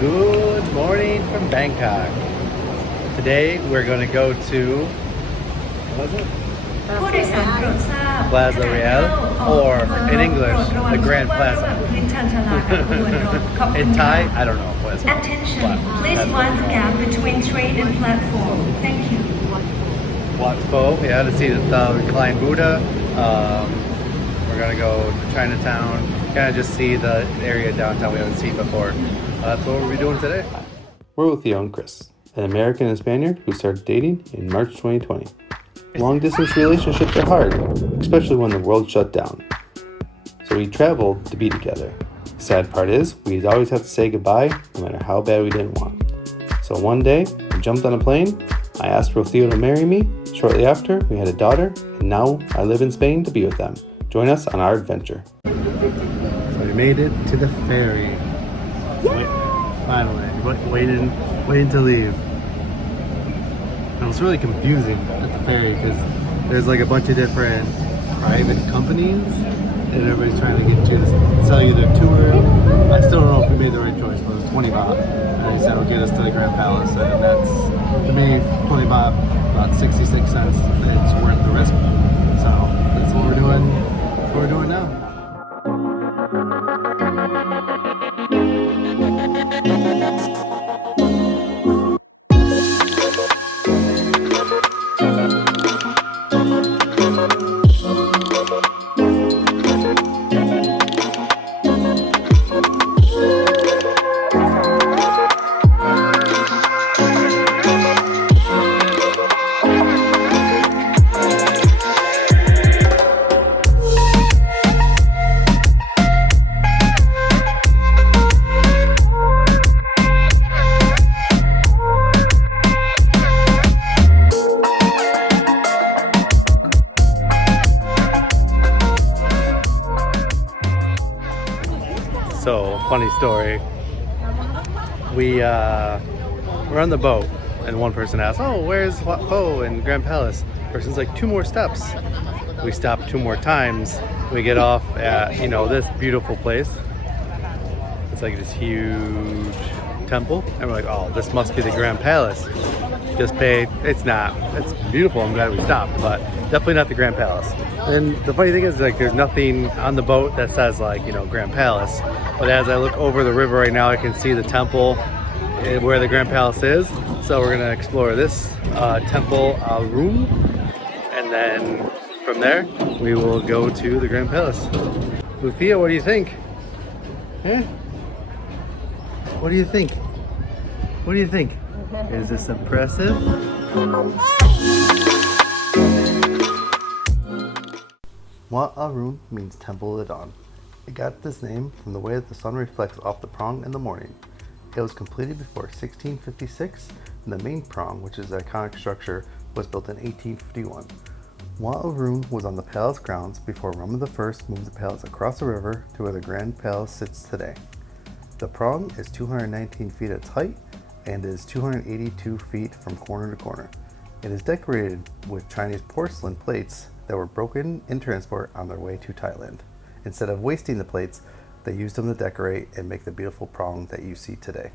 Good morning from Bangkok. Today we're going to go to what was it? Plaza Real, or in English, the Grand Plaza. In Thai, I don't know what it's called. Attention, But please that's what mind it's the called. gap between train and platform. Thank you. Wat Pho, yeah, to see the Reclining Buddha. We're gonna go to Chinatown, kind of just see the area downtown we haven't seen before. That's what we'll be doing today. We're with Theo and Chris, an American and Spaniard who started dating in March 2020. Long-distance relationships are hard, especially when the world shut down. So we traveled to be together. Sad part is, we'd always have to say goodbye, no matter how bad we didn't want. So one day, we jumped on a plane, I asked Theo to marry me. Shortly after, we had a daughter, and now I live in Spain to be with them. Join us on our adventure. So we made it to the ferry. Finally, waiting to leave. And it's really confusing at the ferry because there's like a bunch of different private companies and everybody's trying to get you to sell you their tour. I still don't know if we made the right choice, but it was 20 baht. And they said it'll get us to the Grand Palace, and that's, to me, 20 baht, about 66 cents. It's worth the risk. So that's what we're doing. That's what we're doing now. So, funny story. We're on the boat, and one person asked, "Oh, where's Wat Pho and Grand Palace?" Person's like, 2 more steps. We stop 2 more times. We get off at, this beautiful place. It's like this huge temple, and we're like, "Oh, this must be the Grand Palace." Just paid. It's not. It's beautiful. I'm glad we stopped, but definitely not the Grand Palace. And the funny thing is, like, there's nothing on the boat that says, like, Grand Palace. But as I look over the river right now, I can see the temple where the Grand Palace is. So we're gonna explore this temple room, and then from there we will go to the Grand Palace. Lucia, what do you think? Eh? What do you think? What do you think? Is this impressive? Wat Arun means Temple of the Dawn. It got this name from the way that the sun reflects off the prong in the morning. It was completed before 1656, and the main prong, which is the iconic structure, was built in 1851. Wat Arun was on the palace grounds before Rama I moved the palace across the river to where the Grand Palace sits today. The prong is 219 feet at its height and is 282 feet from corner to corner. It is decorated with Chinese porcelain plates that were broken in transport on their way to Thailand. Instead of wasting the plates, they used them to decorate and make the beautiful prong that you see today.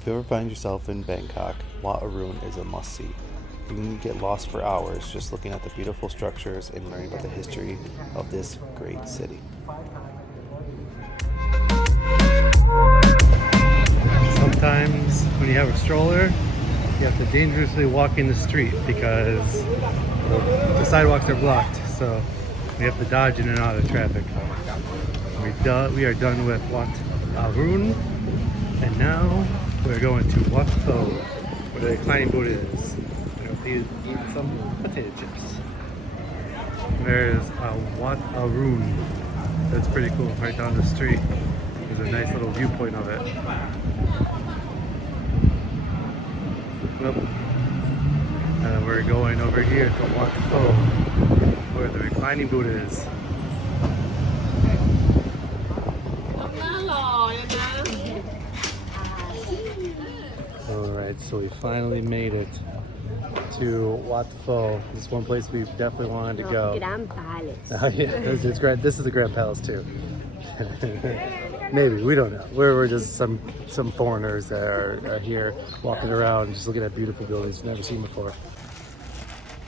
If you ever find yourself in Bangkok, Wat Arun is a must-see. You can get lost for hours just looking at the beautiful structures and learning about the history of this great city. Sometimes when you have a stroller, you have to dangerously walk in the street because the sidewalks are blocked, so we have to dodge in and out of traffic. We are done with Wat Arun, and now we're going to Wat Pho, where the Reclining Buddha is. Eat some potato chips. There's Wat Arun. That's pretty cool. Right down the street. There's a nice little viewpoint of it. Yep. And we're going over here to Wat Pho, where the Reclining Buddha is. Alright, so we finally made it to Wat Pho. This is one place we definitely wanted to go. Grand Palace. Oh yeah, it's great. This is the Grand Palace too. Maybe, we don't know. We're just some foreigners that are here walking around just looking at beautiful buildings we've never seen before.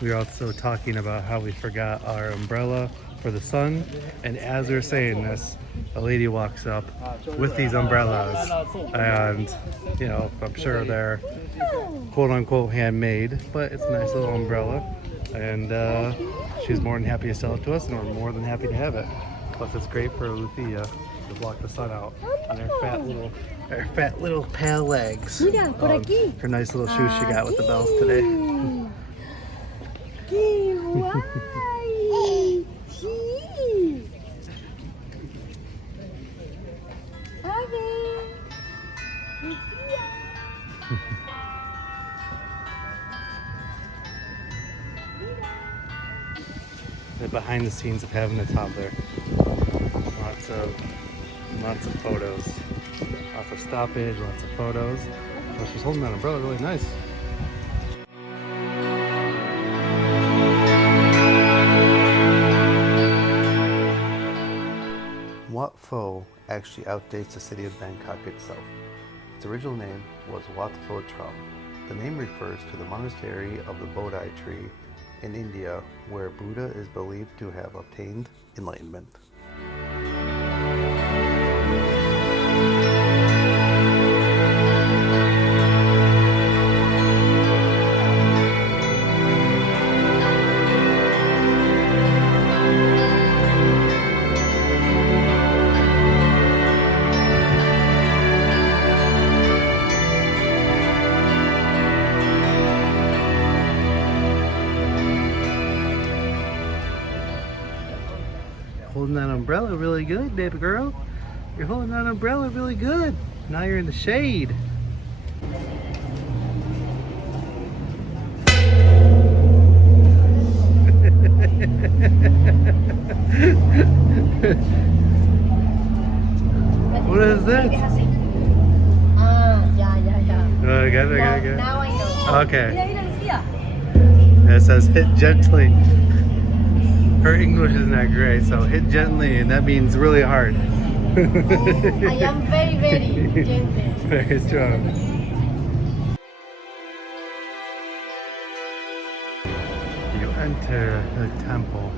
We were also talking about how we forgot our umbrella for the sun, and as we were saying this, a lady walks up with these umbrellas, and you know, I'm sure they're quote unquote handmade, but it's a nice little umbrella, and she's more than happy to sell it to us, and we're more than happy to have it. Plus it's great for Luthia to block the sun out on her fat little pale legs. Mira, por aquí. Her nice little shoes she got with the bells today. ¡Qué guay! Sí. A ver. The behind the scenes of having a toddler. Lots of photos. Lots of stoppage, lots of photos. Oh, she's holding that umbrella really nice. Wat Pho actually outdates the city of Bangkok itself. Its original name was Wat Pho. The name refers to the monastery of the Bodhi tree in India, where Buddha is believed to have obtained enlightenment. Holding that umbrella really good, baby girl. You're holding that umbrella really good. Now you're in the shade. What is that? Ah, yeah. Okay. Now I know. Okay. Mira, Lucia. It says hit gently. Her English is not great, so hit gently, and that means really hard. I am very, very gentle. Very strong. You enter the temple,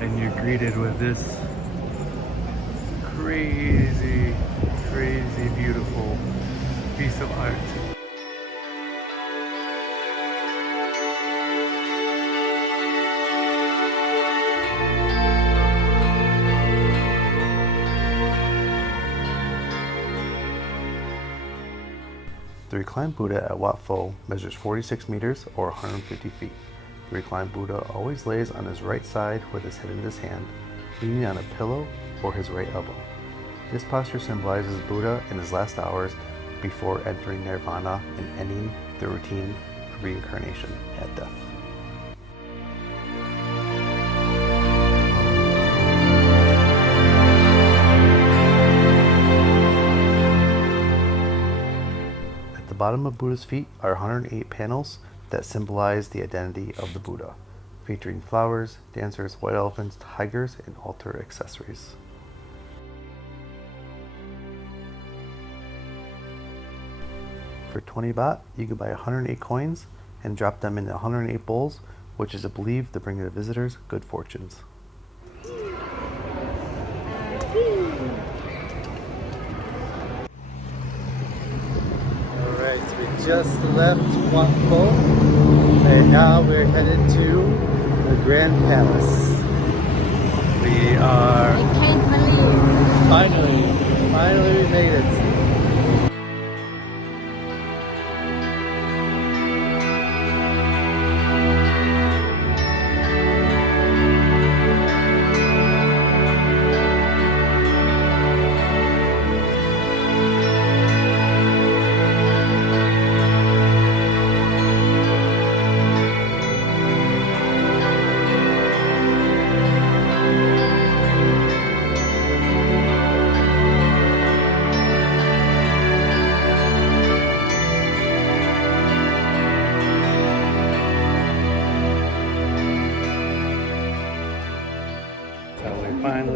and you're greeted with this crazy, crazy beautiful piece of art. The Reclining Buddha at Wat Pho measures 46 meters or 150 feet. The Reclining Buddha always lays on his right side with his head in his hand, leaning on a pillow or his right elbow. This posture symbolizes Buddha in his last hours before entering nirvana and ending the routine of reincarnation at death. The bottom of Buddha's feet are 108 panels that symbolize the identity of the Buddha, featuring flowers, dancers, white elephants, tigers, and altar accessories. For 20 baht, you can buy 108 coins and drop them into 108 bowls, which is believed to bring the visitors good fortunes. We just left Wat Pho, and now we're headed to the Grand Palace. We are I can't believe. finally we made it.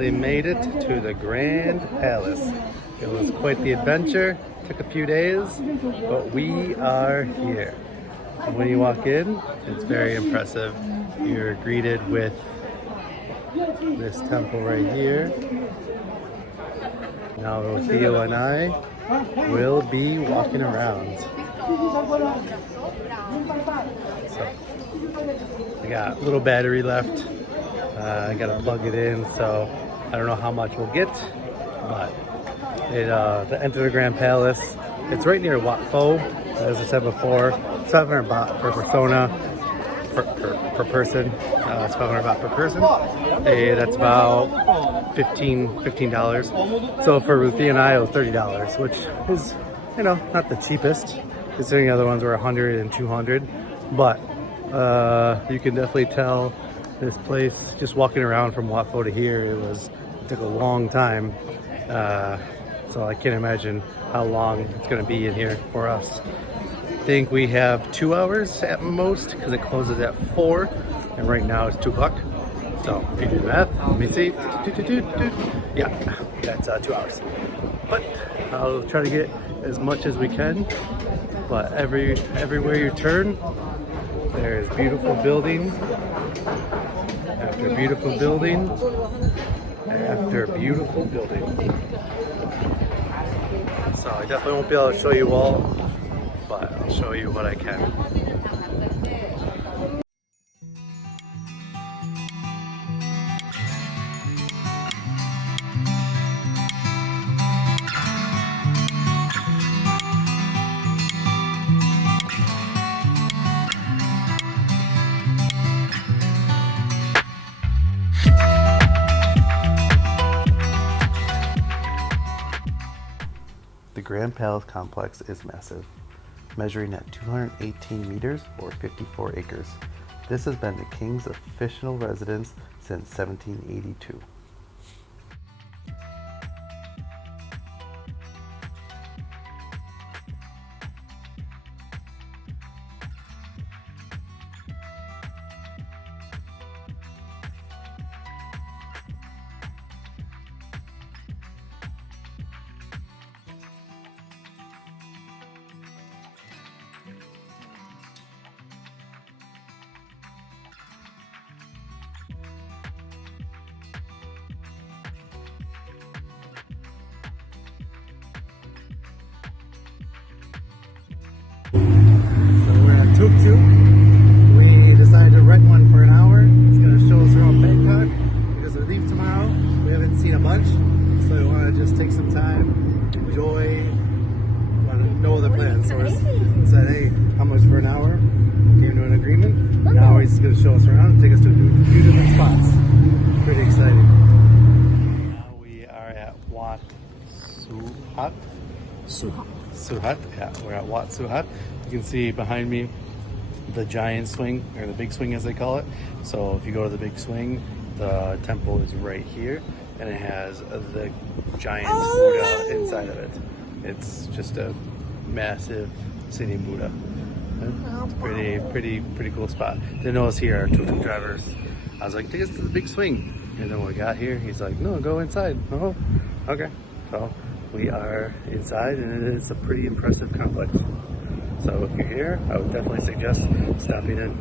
finally made it to the Grand Palace. It was quite the adventure. Took a few days, but we are here. And when you walk in, it's very impressive. You're greeted with this temple right here. Now Theo and I will be walking around. So, I got a little battery left. I gotta plug it in, so I don't know how much we'll get, but to enter the Grand Palace, it's right near Wat Pho. As I said before, 500 baht per persona, per person. It's 500 baht per person. That's about $15. So for Ruthie and I, it was $30, which is, not the cheapest, considering the other ones were 100 and 200. But you can definitely tell this place, just walking around from Wat Pho to here, it took a long time. So I can't imagine how long it's gonna be in here for us. I think we have 2 hours at most because it closes at 4 and right now it's 2 o'clock. So if you do the math, let me see. Yeah, that's 2 hours. But I'll try to get as much as we can. But everywhere you turn, there's beautiful building after beautiful building after beautiful building. So I definitely won't be able to show you all, but I'll show you what I can. The Grand Palace complex is massive, measuring at 218 meters or 54 acres. This has been the king's official residence since 1782. Tuk-tuk. We decided to rent one for an hour. It's going to show us around Bangkok because we leave tomorrow. We haven't seen a bunch, so we want to just take some time, enjoy, no other plans. So we said, hey, how much for an hour? Came to an agreement. Now he's going to show us around and take us to a few different spots. Pretty exciting. Now we are at Wat Suhat. Yeah, we're at Wat Suhat. You can see behind me the giant swing, or the big swing as they call it. So if you go to the big swing, the temple is right here, and it has the giant Buddha inside of it. It's just a massive sitting Buddha. It's pretty cool spot. Didn't know us here, our tuk-tuk drivers. I was like, take us to the big swing. And then when we got here, he's like, no, go inside. Oh, okay. So we are inside, and it is a pretty impressive complex. So if you're here, I would definitely suggest stopping in.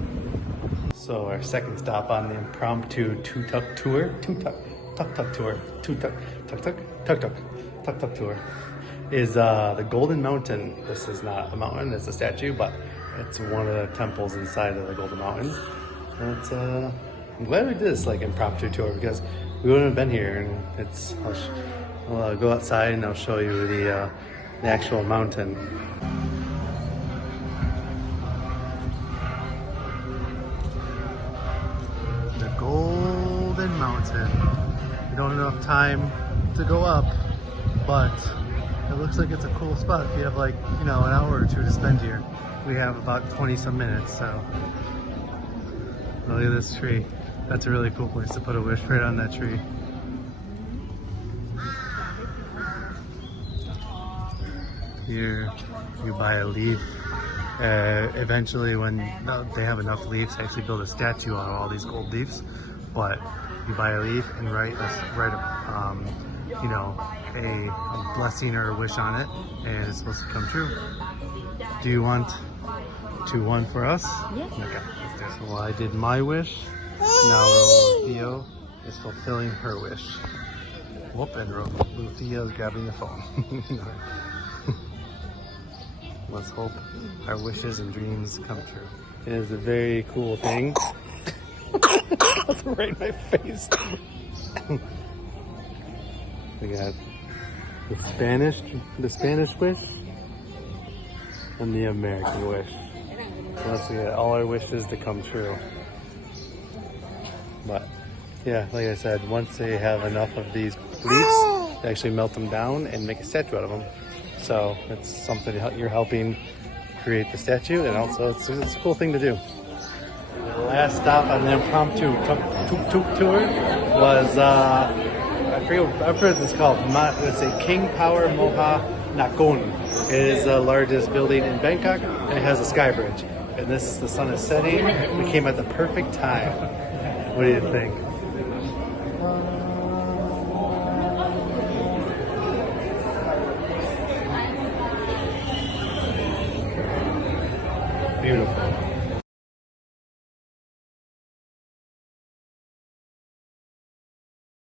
So our second stop on the impromptu tuk-tuk tour is the Golden Mountain. This is not a mountain, it's a statue, but it's one of the temples inside of the Golden Mountain. And it's, I'm glad we did this impromptu tour because we wouldn't have been here. And it's, I'll go outside and I'll show you the actual mountain. The Golden Mountain. We don't have enough time to go up, but it looks like it's a cool spot. If you have an hour or two to spend here. We have about 20 some minutes, so look at this tree. That's a really cool place to put a wish right on that tree. Here you buy a leaf. Eventually when they have enough leaves to actually build a statue out of all these gold leaves, but You buy a leaf and write you know, a blessing or a wish on it, and it's supposed to come true. Do you want to one for us? Yeah. Okay, let's do it. Well, I did my wish. Now Theo is fulfilling her wish. Whoop, and Theo is grabbing the phone. Let's hope our wishes and dreams come true. It is a very cool thing. That's right in my face. We got the Spanish wish and the American wish. So let's get all our wishes to come true. But yeah, like I said, once they have enough of these leaves, they actually melt them down and make a statue out of them. So it's something you're helping create the statue, and also it's a cool thing to do. The last stop on the Impromptu tuk-tuk tour was, I forget what it's called. It's a King Power Mahanakhon. It is the largest building in Bangkok, and it has a sky bridge. And the sun is setting. We came at the perfect time. What do you think? Beautiful.